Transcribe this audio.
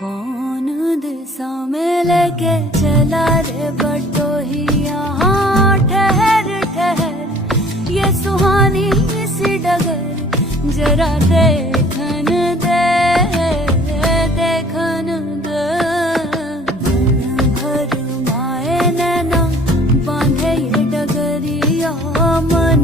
कौन दिशा में लेके चला रे बटोही यहाँ ठहर ठहर ये सुहानी सी डगर जरा देखन दे देखन दे भर माए नैना बांधे ये डगरिया मन